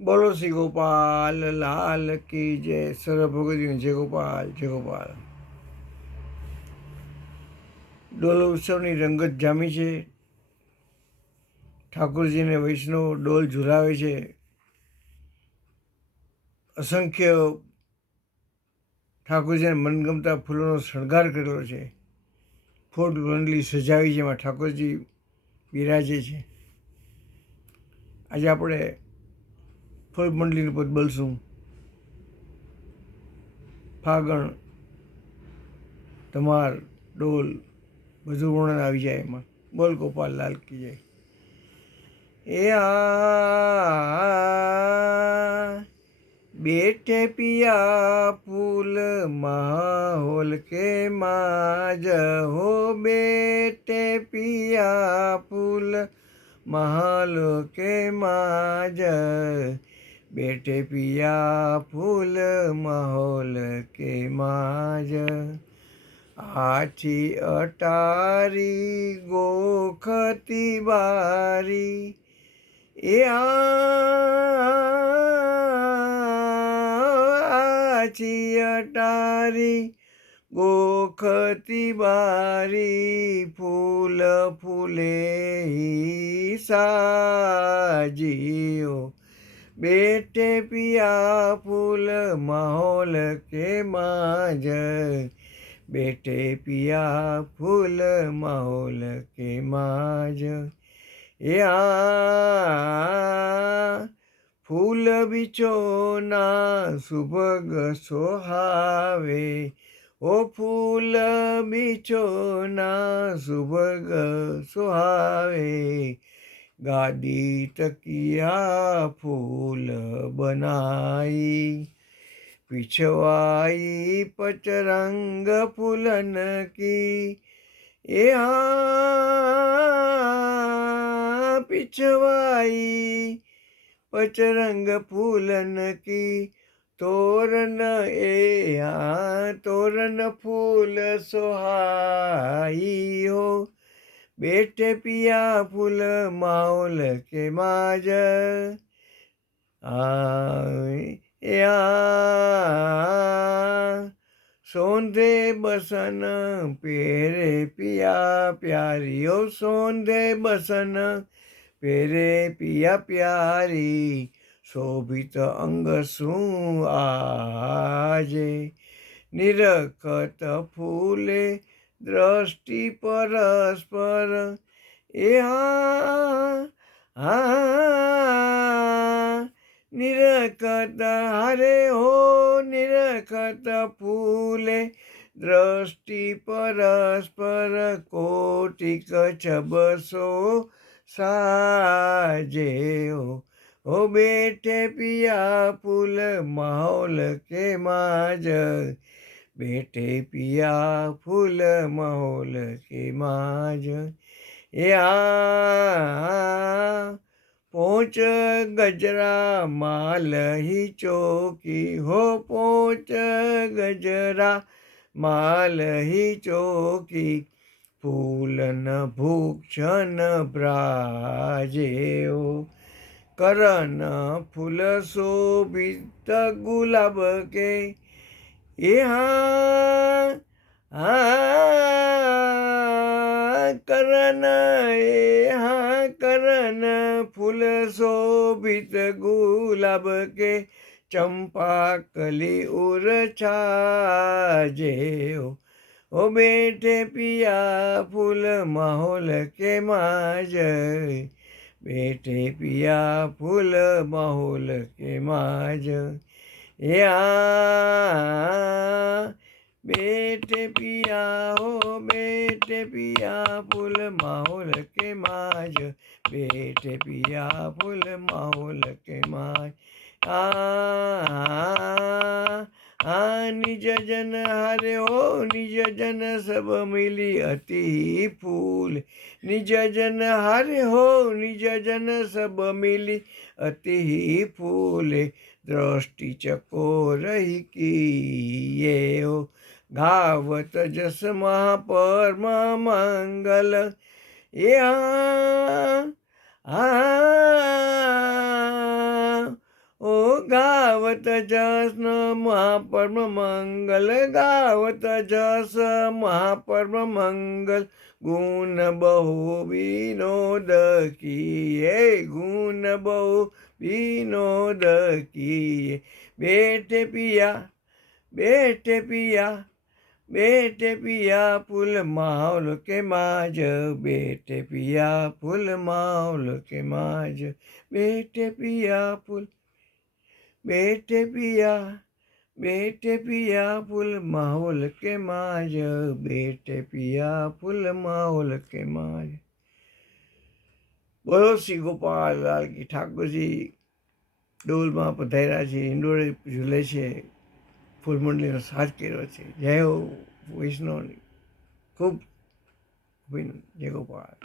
બોલો શ્રી ગોપાલ લાલ કી જય. સર ભગવતી જય ગોપાલ જય ગોપાલ. ડોલ ઉત્સવની રંગત જામી છે. ઠાકોરજીને વૈષ્ણવ ડોલ ઝુલાવે છે. અસંખ્ય ઠાકોરજીને મનગમતા ફૂલોનો શણગાર કરેલો છે. ફૂલ મંડળી સજાવી છે, એમાં ઠાકોરજી બિરાજે છે. આજે આપણે ફૂલ મંડળીનું પદ બોલશું. ફાગણ, ધમાર, ડોલ બધું વર્ણન આવી જાય એમાં. બોલ ગોપાલ લાલ કી જય. એ બેઠે પિયા ફૂલ માહોલ કે માજ હો, બેઠે પિયા ફૂલ महल के माज, बेटे पिया फूल महल के माज. आछी अटारी गोखती बारी, ए आछी अटारी गोखती बारी, फूल फूले साजियो, बेटे पिया फूल माहौल के माज, बेटे पिया फूल माहौल के माज. या फूल बिछोना सुभग सोहावे, ओ फूल बिछोना सुभग सुहावे, गादी तकिया फूल बनाई, पिछवाई पचरंग फूलन की, यहाँ पिछवाई पचरंग फूलन की, तोरण तोरण फूल सोहाई हो, बेटे पिया फूल माहौल के माज. या सोंधे बसन पेरे पिया प्यारी हो, सोंधे बसन पेरे पिया प्यारी, शोभित अंग सु आजे, निरखत फूले दृष्टि परस्पर, निरखत हरे हो, निरखत फूले दृष्टि परस्पर, कोटिक छबसो साजे हो, ओ बेटे पिया फूल माहौल के माज, बेटे पिया फूल माहौल के माज. या पोंच गजरा माल ही चौकी हो, पोंच गजरा माल ही चौकी, फूलन भूक्षण ब्राजे हो, करण फूल शोभित गुलाब के, यहाँ करण करण फूल शोभित गुलाब के, चंपा कली उर छाजे हो, ओ बेटे पिया फूल माहौल के माज, बेटे पिया फूल माहौल के माज. या बेटे पिया हो, बेटे पिया फूल माहौल के माज, बेटे पिया फूल माहौल के माज. निज जन हरे हो, निज जन सब मिली अति फूल, निज जन हरे हो, निज जन सब मिली अति फूल, दृष्टि चकोर ही किए हो, गावत जस महापरम मंगल. या ગાવત જસ મહાપર્વ મંગલ, ગાવત જસ મહાપર્વ મંગલ, ગુણ બહુ વિનોદ કિએ, ગુણ બહુ વિનોદ કિએ, બેઠે પિયા બેઠે પિયા, બેઠે પિયા ફૂલ માહોલ કે માજ, બેઠે પિયા ફૂલ માહોલ કે માજ, બેઠે પિયા ફૂલ, બેઠે પિયા, બેઠે પિયા ફૂલ માહોલ કે માજ, બેઠે પિયા ફૂલ માહોલ કે માજ. બોલો શ્રી ગોપાલ લાલ કી. ઠાકોરજી ડોલમાં પધાર્યા છે, ઇન્ડોરે ઝૂલે છે, ફૂલમંડલીનો સાથ કર્યો છે. જય હો વૈષ્ણવની ખૂબ જય ગોપાલ.